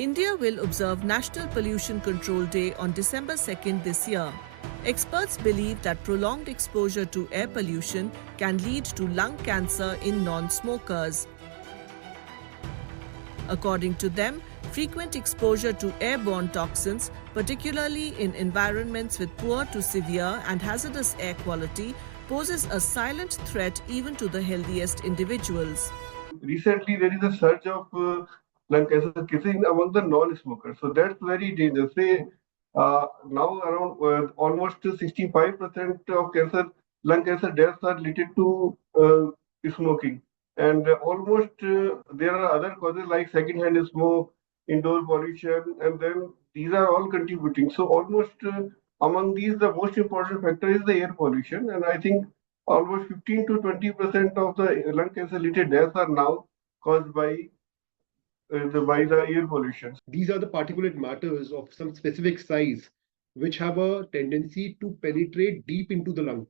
India will observe National Pollution Control Day on December 2nd this year. Experts believe that prolonged exposure to air pollution can lead to lung cancer in non-smokers. According to them, frequent exposure to airborne toxins, particularly in environments with poor to severe and hazardous air quality, poses a silent threat even to the healthiest individuals. Recently, there is a surge of lung cancer cases among the non-smokers. So that's very dangerous. Say, now around almost 65% of lung cancer deaths are related to smoking. And almost there are other causes like second-hand smoke, indoor pollution, and then these are all contributing. So almost among these, the most important factor is the air pollution. And I think almost 15 to 20% of the lung cancer related deaths are now caused by the air pollution. These are the particulate matters of some specific size which have a tendency to penetrate deep into the lung,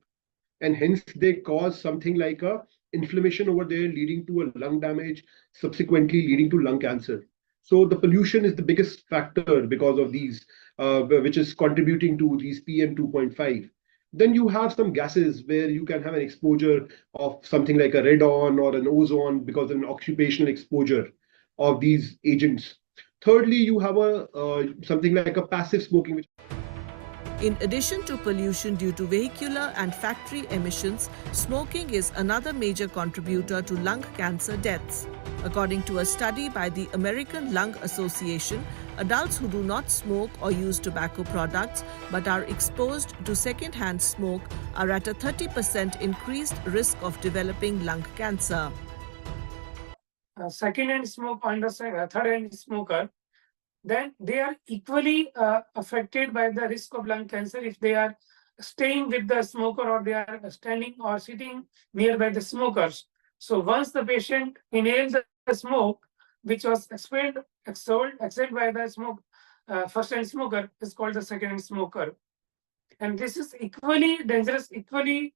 and hence they cause something like a inflammation over there, leading to a lung damage, subsequently leading to lung cancer. So the pollution is the biggest factor because of these, which is contributing to these PM 2.5. Then you have some gases where you can have an exposure of something like a radon or an ozone because of an occupational exposure of these agents. Thirdly, you have a something like a passive smoking. In addition to pollution due to vehicular and factory emissions, smoking is another major contributor to lung cancer deaths. According to a study by the American Lung Association, adults who do not smoke or use tobacco products but are exposed to second-hand smoke are at a 30% increased risk of developing lung cancer. Second-hand smoke and third-hand smoker, then they are equally affected by the risk of lung cancer if they are staying with the smoker or they are standing or sitting nearby the smokers. So once the patient inhales the smoke, which was exhaled by the first-hand smoker, is called the second-hand smoker. And this is equally dangerous, equally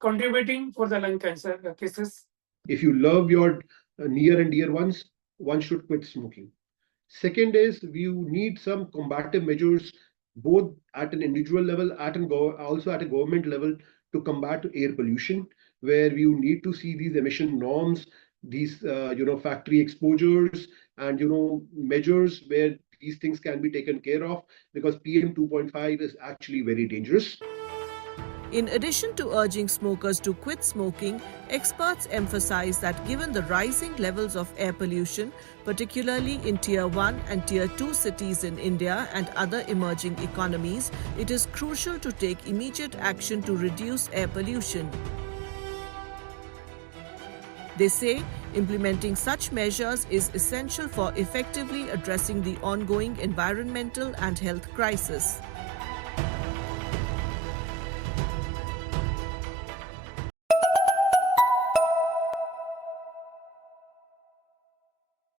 contributing for the lung cancer cases. If you love your near and dear ones, one should quit smoking. Second is you need some combative measures both at an individual level, also at a government level, to combat air pollution, where you need to see these emission norms, these factory exposures, and measures where these things can be taken care of, because PM 2.5 is actually very dangerous. In addition to urging smokers to quit smoking, experts emphasize that given the rising levels of air pollution, particularly in Tier 1 and Tier 2 cities in India and other emerging economies, it is crucial to take immediate action to reduce air pollution. They say implementing such measures is essential for effectively addressing the ongoing environmental and health crisis.